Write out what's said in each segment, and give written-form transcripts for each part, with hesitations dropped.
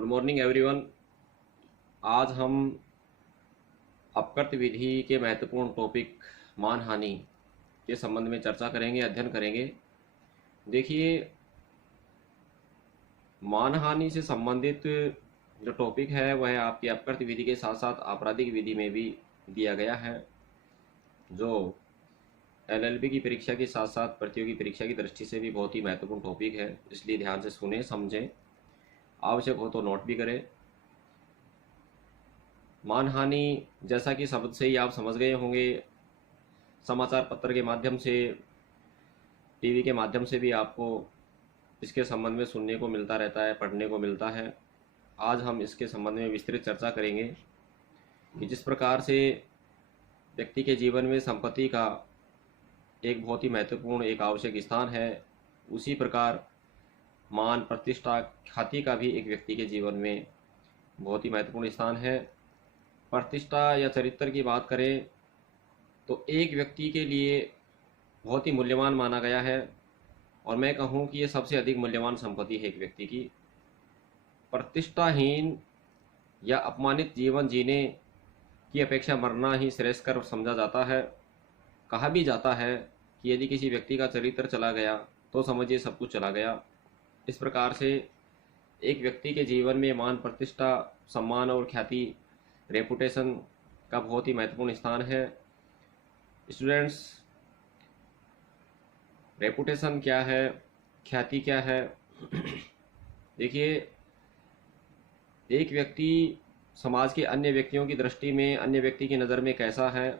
Good morning everyone. आज हम अपकृत्य विधि के महत्वपूर्ण टॉपिक मानहानि के संबंध में चर्चा करेंगे, अध्ययन करेंगे। देखिए, मानहानि से संबंधित जो टॉपिक है वह आपकी अपकृत्य विधि के साथ साथ आपराधिक विधि में भी दिया गया है, जो एलएलबी की परीक्षा के साथ साथ प्रतियोगी परीक्षा की दृष्टि से भी बहुत ही महत्वपूर्ण टॉपिक है। इसलिए ध्यान से सुने, समझें, आवश्यक हो तो नोट भी करें। मानहानि, जैसा कि शब्द से ही आप समझ गए होंगे, समाचार पत्र के माध्यम से, टीवी के माध्यम से भी आपको इसके संबंध में सुनने को मिलता रहता है, पढ़ने को मिलता है। आज हम इसके संबंध में विस्तृत चर्चा करेंगे कि जिस प्रकार से व्यक्ति के जीवन में संपत्ति का एक बहुत ही महत्वपूर्ण, एक आवश्यक स्थान है, उसी प्रकार मान, प्रतिष्ठा, ख्याति का भी एक व्यक्ति के जीवन में बहुत ही महत्वपूर्ण स्थान है। प्रतिष्ठा या चरित्र की बात करें तो एक व्यक्ति के लिए बहुत ही मूल्यवान माना गया है, और मैं कहूँ कि ये सबसे अधिक मूल्यवान संपत्ति है एक व्यक्ति की। प्रतिष्ठाहीन या अपमानित जीवन जीने की अपेक्षा मरना ही श्रेयस्कर समझा जाता है। कहा भी जाता है कि यदि किसी व्यक्ति का चरित्र चला गया तो समझिए सब कुछ चला गया। इस प्रकार से एक व्यक्ति के जीवन में मान, प्रतिष्ठा, सम्मान और ख्याति, रेपुटेशन का बहुत ही महत्वपूर्ण स्थान है। स्टूडेंट्स, रेपुटेशन क्या है, ख्याति क्या है? देखिए, एक व्यक्ति समाज के अन्य व्यक्तियों की दृष्टि में, अन्य व्यक्ति की नज़र में कैसा है,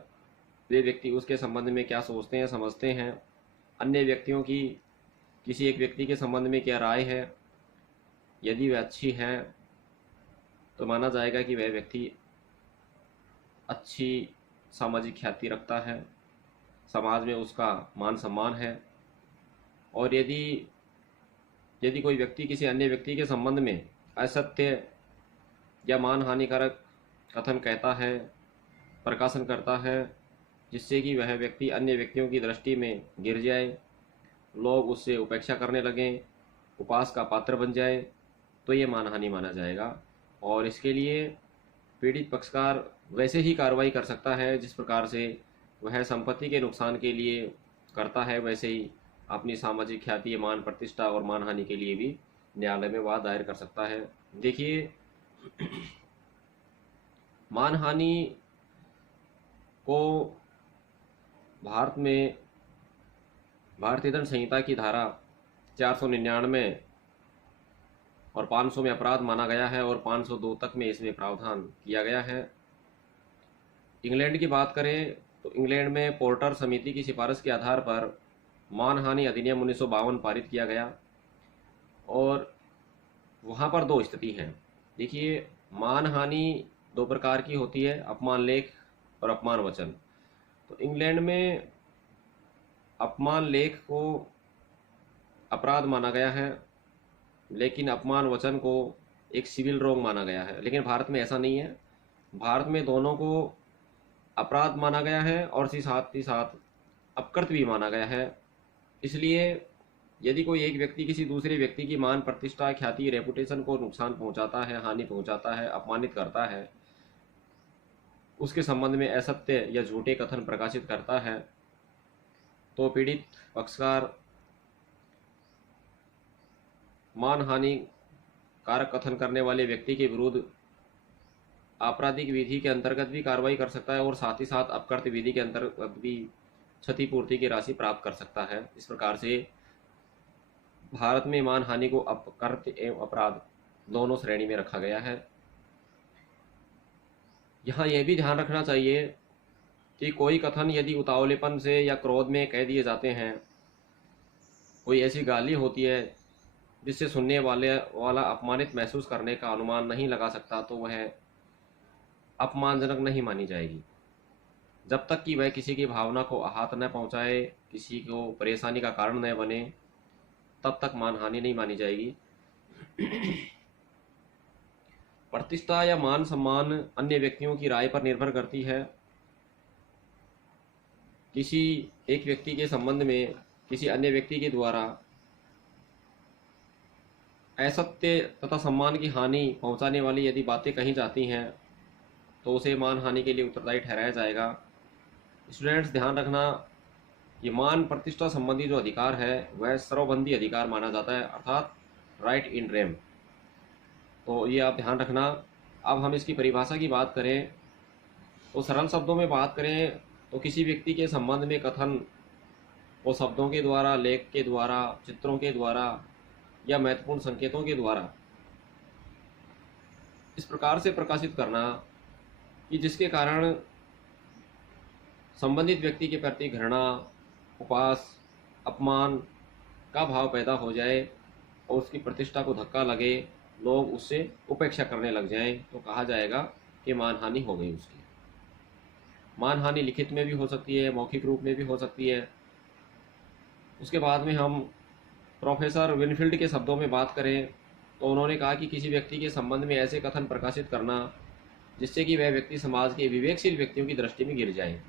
वे व्यक्ति उसके संबंध में क्या सोचते हैं, समझते हैं, अन्य व्यक्तियों की किसी एक व्यक्ति के संबंध में क्या राय है, यदि वह अच्छी है तो माना जाएगा कि वह व्यक्ति अच्छी सामाजिक ख्याति रखता है, समाज में उसका मान सम्मान है। और यदि कोई व्यक्ति किसी अन्य व्यक्ति के संबंध में असत्य या मान हानिकारक कथन कहता है, प्रकाशन करता है, जिससे कि वह व्यक्ति अन्य व्यक्तियों की दृष्टि में गिर जाए, लोग उससे उपेक्षा करने लगें, उपहास का पात्र बन जाए, तो ये मानहानि माना जाएगा। और इसके लिए पीड़ित पक्षकार वैसे ही कार्रवाई कर सकता है जिस प्रकार से वह संपत्ति के नुकसान के लिए करता है, वैसे ही अपनी सामाजिक ख्याति, मान, प्रतिष्ठा और मानहानि के लिए भी न्यायालय में वाद दायर कर सकता है। देखिए, मानहानि को भारत में भारतीय दंड संहिता की धारा 499 और 500 में अपराध माना गया है, और 502 तक में इसमें प्रावधान किया गया है। इंग्लैंड की बात करें तो इंग्लैंड में पोर्टर समिति की सिफारिश के आधार पर मानहानि अधिनियम 1952 पारित किया गया, और वहाँ पर दो स्थिति हैं। देखिए, मानहानि दो प्रकार की होती है, अपमान लेख और अपमान वचन। तो इंग्लैंड में अपमान लेख को अपराध माना गया है, लेकिन अपमान वचन को एक सिविल रोंग माना गया है। लेकिन भारत में ऐसा नहीं है। भारत में दोनों को अपराध माना गया है और साथ ही साथ अपकृत्य भी माना गया है। इसलिए यदि कोई एक व्यक्ति किसी दूसरे व्यक्ति की मान, प्रतिष्ठा, ख्याति, रेपुटेशन को नुकसान पहुंचाता है, हानि पहुंचाता है, अपमानित करता है, उसके संबंध में असत्य या झूठे कथन प्रकाशित करता है, तो पीड़ित पक्षकार मानहानि कारक कथन करने वाले व्यक्ति के विरुद्ध आपराधिक विधि के अंतर्गत भी कार्रवाई कर सकता है, और साथ ही साथ अपकृत्य विधि के अंतर्गत भी क्षतिपूर्ति की राशि प्राप्त कर सकता है। इस प्रकार से भारत में मानहानि को अपकृत्य एवं अपराध दोनों श्रेणी में रखा गया है। यहाँ यह भी ध्यान रखना चाहिए कि कोई कथन यदि उतावलेपन से या क्रोध में कह दिए जाते हैं, कोई ऐसी गाली होती है जिससे सुनने वाला अपमानित महसूस करने का अनुमान नहीं लगा सकता, तो वह अपमानजनक नहीं मानी जाएगी। जब तक कि वह किसी की भावना को आहत न पहुंचाए, किसी को परेशानी का कारण न बने, तब तक मानहानि नहीं मानी जाएगी। प्रतिष्ठा या मान सम्मान अन्य व्यक्तियों की राय पर निर्भर करती है। किसी एक व्यक्ति के संबंध में किसी अन्य व्यक्ति के द्वारा असत्य तथा सम्मान की हानि पहुंचाने वाली यदि बातें कही जाती हैं तो उसे मान हानि के लिए उत्तरदायी ठहराया जाएगा। स्टूडेंट्स, ध्यान रखना, ये मान प्रतिष्ठा संबंधी जो अधिकार है वह सर्वबंधी अधिकार माना जाता है, अर्थात राइट इन रेम। तो ये आप ध्यान रखना। अब हम इसकी परिभाषा की बात करें तो सरल शब्दों में बात करें तो किसी व्यक्ति के संबंध में कथन को शब्दों के द्वारा, लेख के द्वारा, चित्रों के द्वारा या महत्वपूर्ण संकेतों के द्वारा इस प्रकार से प्रकाशित करना कि जिसके कारण संबंधित व्यक्ति के प्रति घृणा, उपहास, अपमान का भाव पैदा हो जाए और उसकी प्रतिष्ठा को धक्का लगे, लोग उससे उपेक्षा करने लग जाएं, तो कहा जाएगा कि मानहानि हो गई उसकी। मानहानि लिखित में भी हो सकती है, मौखिक रूप में भी हो सकती है। उसके बाद में हम प्रोफेसर विनफील्ड के शब्दों में बात करें तो उन्होंने कहा कि किसी व्यक्ति के संबंध में ऐसे कथन प्रकाशित करना जिससे कि वह व्यक्ति समाज के विवेकशील व्यक्तियों की दृष्टि में गिर जाए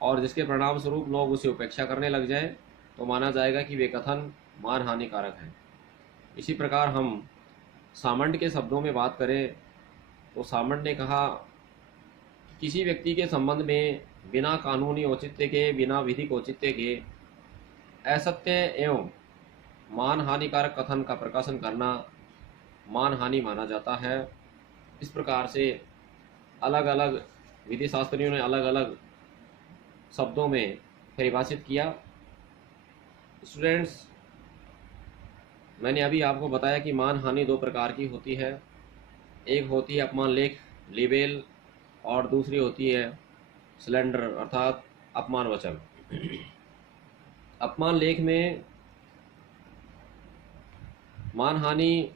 और जिसके परिणाम स्वरूप लोग उसे उपेक्षा करने लग जाएं, तो माना जाएगा कि वे कथन मान हानिकारक है। इसी प्रकार हम सामंत के शब्दों में बात करें तो सामंत ने कहा कि किसी व्यक्ति के संबंध में बिना कानूनी औचित्य के, बिना विधिक औचित्य के असत्य एवं मान हानिकारक कथन का प्रकाशन करना मानहानि माना जाता है। इस प्रकार से अलग अलग विधि शास्त्रियों ने अलग अलग शब्दों में परिभाषित किया। स्टूडेंट्स, मैंने अभी आपको बताया कि मानहानि दो प्रकार की होती है। एक होती है अपमान लेख, लिबेल, और दूसरी होती है स्लैंडर अर्थात अपमान वचन। अपमान लेख में मानहानि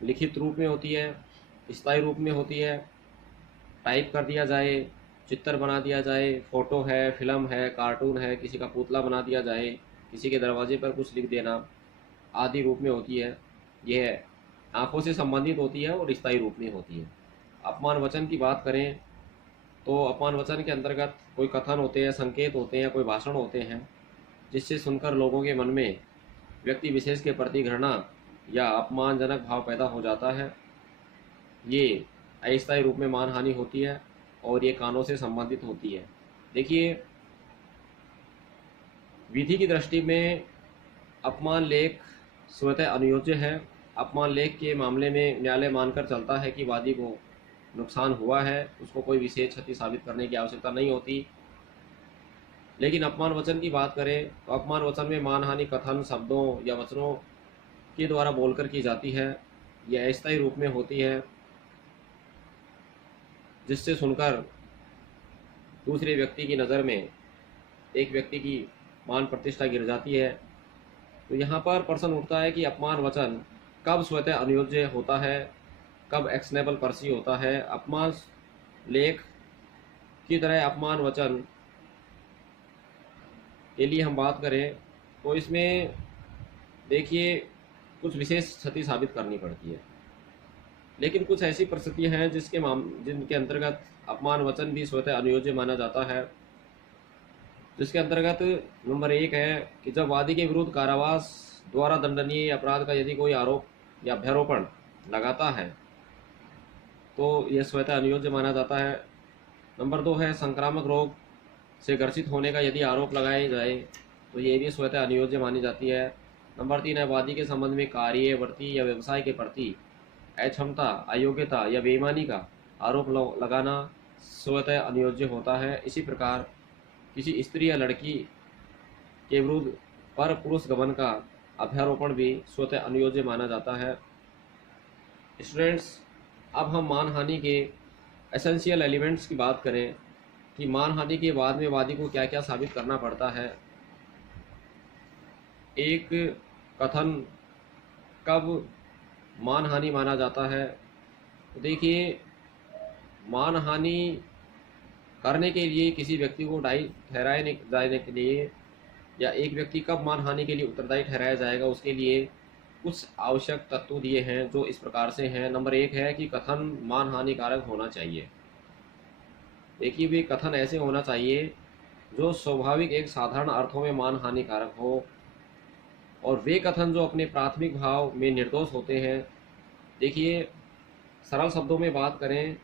लिखित रूप में होती है, स्थायी रूप में होती है, टाइप कर दिया जाए, चित्र बना दिया जाए, फोटो है, फिल्म है, कार्टून है, किसी का पुतला बना दिया जाए, किसी के दरवाजे पर कुछ लिख देना आदि रूप में होती है। यह आंखों से संबंधित होती है और स्थायी रूप में होती है। अपमान वचन की बात करें तो अपमान वचन के अंतर्गत कोई कथन होते हैं, संकेत होते हैं, कोई भाषण होते हैं जिससे सुनकर लोगों के मन में व्यक्ति विशेष के प्रति घृणा या अपमानजनक भाव पैदा हो जाता है। ये अस्थायी रूप में मानहानि होती है और ये कानों से संबंधित होती है। देखिए, विधि की दृष्टि में अपमान लेख स्वतः अनुयोज्य है। अपमान लेख के मामले में न्यायालय मानकर चलता है कि वादी को नुकसान हुआ है, उसको कोई विशेष क्षति साबित करने की आवश्यकता नहीं होती। लेकिन अपमान वचन की बात करें तो अपमान वचन में मानहानि कथन शब्दों या वचनों के द्वारा बोलकर की जाती है। यह अस्थायी रूप में होती है जिससे सुनकर दूसरे व्यक्ति की नज़र में एक व्यक्ति की मान प्रतिष्ठा गिर जाती है। तो यहाँ पर प्रश्न उठता है कि अपमान वचन कब स्वतः अनुयोज्य होता है, कब एक्शनेबल पर्सी होता है। अपमान लेख की तरह अपमान वचन के लिए हम बात करें तो इसमें देखिए कुछ विशेष क्षति साबित करनी पड़ती है, लेकिन कुछ ऐसी परिस्थितियां हैं जिनके अंतर्गत अपमान वचन भी स्वतः अनुयोज्य माना जाता है। जिसके अंतर्गत नंबर 1 है कि जब वादी के विरुद्ध कारावास द्वारा दंडनीय अपराध का यदि कोई आरोप या अभ्यारोपण लगाता है तो यह स्वतः अनुयोज्य माना जाता है। नंबर 2 है संक्रामक रोग से ग्रसित होने का यदि आरोप लगाया जाए तो ये भी स्वतः अनुयोज्य मानी जाती है। नंबर 3 है वादी के संबंध में कार्य, वृत्ति या व्यवसाय के प्रति अक्षमता, अयोग्यता या बेईमानी का आरोप लगाना स्वतः अनुयोज्य होता है। इसी प्रकार किसी स्त्री या लड़की के विरुद्ध पर पुरुष गमन का अभ्यारोपण भी स्वतः अनुयोज्य माना जाता है। स्टूडेंट्स, अब हम मानहानि के एसेंशियल एलिमेंट्स की बात करें कि मानहानि के बाद में वादी को क्या क्या साबित करना पड़ता है। एक कथन कब मानहानि माना जाता है, तो देखिए, मानहानि करने के लिए किसी व्यक्ति को दायी ठहराए जाने के लिए या एक व्यक्ति कब मानहानि के लिए उत्तरदायी ठहराया जाएगा, उसके लिए कुछ आवश्यक तत्व दिए हैं जो इस प्रकार से हैं। नंबर 1 है कि कथन मानहानिकारक होना चाहिए। देखिए, वे कथन ऐसे होना चाहिए जो स्वाभाविक एक साधारण अर्थों में मानहानिकारक हो और वे कथन जो अपने प्राथमिक भाव में निर्दोष होते हैं। देखिए, सरल शब्दों में बात करें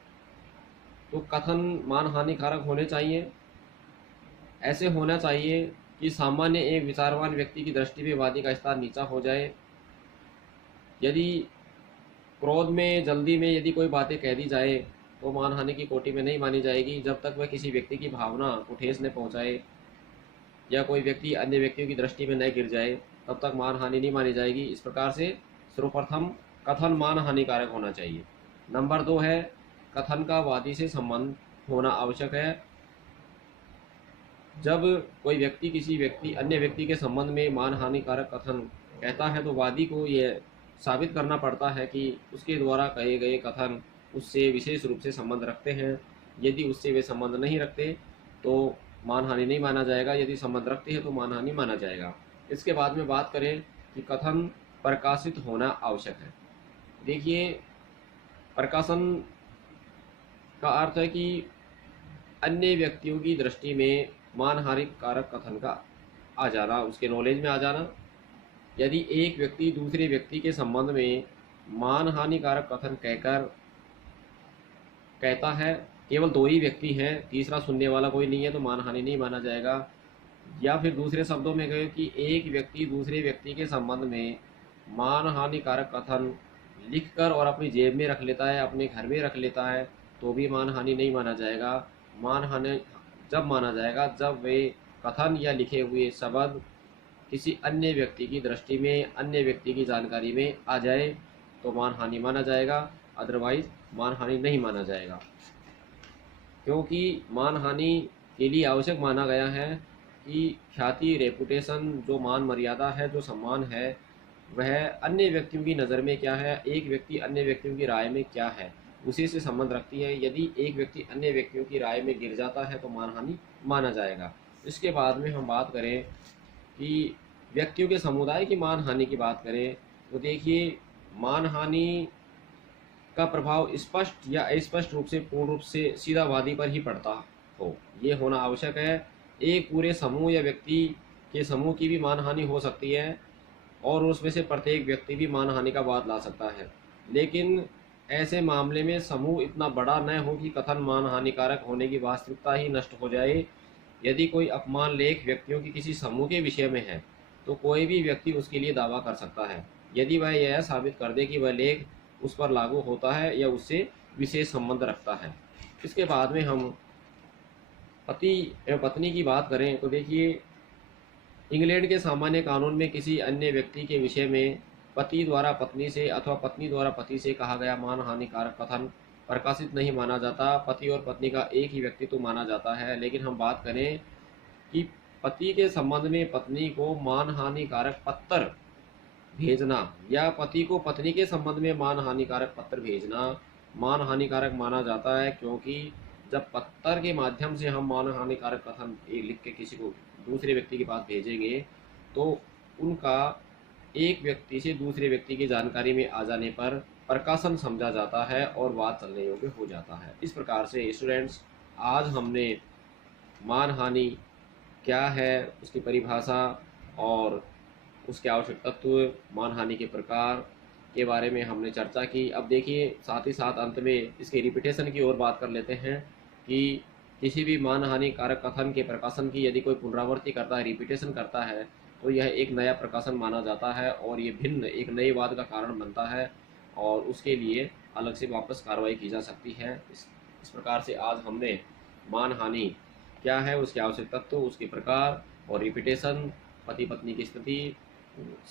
तो कथन मानहानिकारक होने चाहिए। ऐसे होना चाहिए कि सामान्य एक विचारवान व्यक्ति की दृष्टि में वादी का स्तर नीचा हो जाए। यदि क्रोध में, जल्दी में यदि कोई बातें कह दी जाए तो मानहानि की कोटि में नहीं मानी जाएगी, जब तक वह किसी व्यक्ति की भावना को ठेस न पहुंचाए या कोई व्यक्ति अन्य व्यक्तियों की दृष्टि में न गिर जाए, तब तक मानहानि नहीं मानी जाएगी। इस प्रकार से सर्वप्रथम कथन मानहानिकारक होना चाहिए। नंबर 2 है, कथन का वादी से संबंध होना आवश्यक है। जब कोई व्यक्ति किसी अन्य व्यक्ति के संबंध में मानहानिकारक कथन कहता है तो वादी को यह साबित करना पड़ता है कि उसके द्वारा कहे गए कथन उससे विशेष रूप से संबंध रखते हैं। यदि उससे वे संबंध नहीं रखते तो मानहानि नहीं माना जाएगा, यदि संबंध रखते हैं तो मानहानि माना जाएगा। इसके बाद में बात करें कि कथन प्रकाशित होना आवश्यक है। देखिए, प्रकाशन का अर्थ है कि अन्य व्यक्तियों की दृष्टि में मानहानिकारक कथन का आ जाना, उसके नॉलेज में आ जाना। यदि एक व्यक्ति दूसरे व्यक्ति के संबंध में मानहानिकारक कथन कहता है, केवल 2 ही व्यक्ति हैं, तीसरा सुनने वाला कोई नहीं है, तो मानहानि नहीं माना जाएगा। या फिर दूसरे शब्दों में कहें कि एक व्यक्ति दूसरे व्यक्ति के संबंध में मानहानिकारक कथन लिखकर और अपनी जेब में रख लेता है, अपने घर में रख लेता है, तो भी मानहानि नहीं माना जाएगा। मानहानि जब माना जाएगा जब वे कथन या लिखे हुए शब्द किसी अन्य व्यक्ति की दृष्टि में, अन्य व्यक्ति की जानकारी में आ जाए तो मानहानि माना जाएगा, अदरवाइज मानहानि नहीं माना जाएगा। क्योंकि मानहानि के लिए आवश्यक माना गया है कि ख्याति, रेपुटेशन, जो मान मर्यादा है, जो सम्मान है, वह अन्य व्यक्तियों की नज़र में क्या है, एक व्यक्ति अन्य व्यक्तियों की राय में क्या है, उसी से संबंध रखती है। यदि एक व्यक्ति अन्य व्यक्तियों की राय में गिर जाता है तो मानहानि माना जाएगा। इसके बाद में हम बात करें कि व्यक्तियों के समुदाय की मानहानि की बात करें तो देखिए, मानहानि का प्रभाव स्पष्ट या अस्पष्ट रूप से, पूर्ण रूप से सीधा वादी पर ही पड़ता हो, ये होना आवश्यक है। एक पूरे समूह या व्यक्ति के समूह की भी मानहानि हो सकती है और उसमें से प्रत्येक व्यक्ति भी मानहानि का वाद ला सकता है, लेकिन ऐसे मामले में समूह इतना बड़ा न हो कि कथन मानहानिकारक होने की वास्तविकता ही नष्ट हो जाए। यदि कोई अपमान लेख व्यक्तियों की किसी समूह के विषय में है तो कोई भी व्यक्ति उसके लिए दावा कर सकता है, यदि वह यह साबित कर दे कि वह लेख उस पर लागू होता है या उससे विशेष संबंध रखता है। इसके बाद में हम पति एवं पत्नी की बात करें तो देखिए, इंग्लैंड के सामान्य कानून में किसी अन्य व्यक्ति के विषय में पति द्वारा पत्नी से अथवा पत्नी द्वारा पति से कहा गया मानहानिकारक कथन प्रकाशित नहीं माना जाता। पति और पत्नी का एक ही व्यक्तित्व माना जाता है। लेकिन हम बात करें कि पति के संबंध में पत्नी को मानहानिकारक पत्र भेजना या पति को पत्नी के संबंध में मानहानिकारक पत्र भेजना मानहानिकारक माना जाता है, क्योंकि जब पत्र के माध्यम से हम मानहानिकारक कथन लिख के किसी को दूसरे व्यक्ति के पास भेजेंगे तो उनका एक व्यक्ति से दूसरे व्यक्ति की जानकारी में आ जाने पर प्रकाशन समझा जाता है और बात चलने योग्य हो जाता है। इस प्रकार से स्टूडेंट्स, आज हमने मानहानि क्या है, उसकी परिभाषा और उसके आवश्यक तत्व, मानहानि के प्रकार के बारे में हमने चर्चा की। अब देखिए, साथ ही साथ अंत में इसके रिपीटेशन की ओर बात कर लेते हैं कि किसी भी मानहानिकारक कथन के प्रकाशन की यदि कोई पुनरावृत्ति करता है, रिपीटेशन करता है, तो यह एक नया प्रकाशन माना जाता है और ये भिन्न एक नए वाद का कारण बनता है और उसके लिए अलग से वापस कार्रवाई की जा सकती है। इस प्रकार से आज हमने मानहानि क्या है, उसके आवश्यक तत्व, उसके प्रकार और रिपीटेशन, पति पत्नी की स्थिति,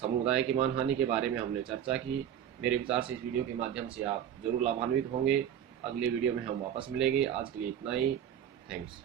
समुदाय की मानहानि के बारे में हमने चर्चा की। मेरे विचार से इस वीडियो के माध्यम से आप जरूर लाभान्वित होंगे। अगले वीडियो में हम वापस मिलेंगे। आज के लिए इतना ही। थैंक्स।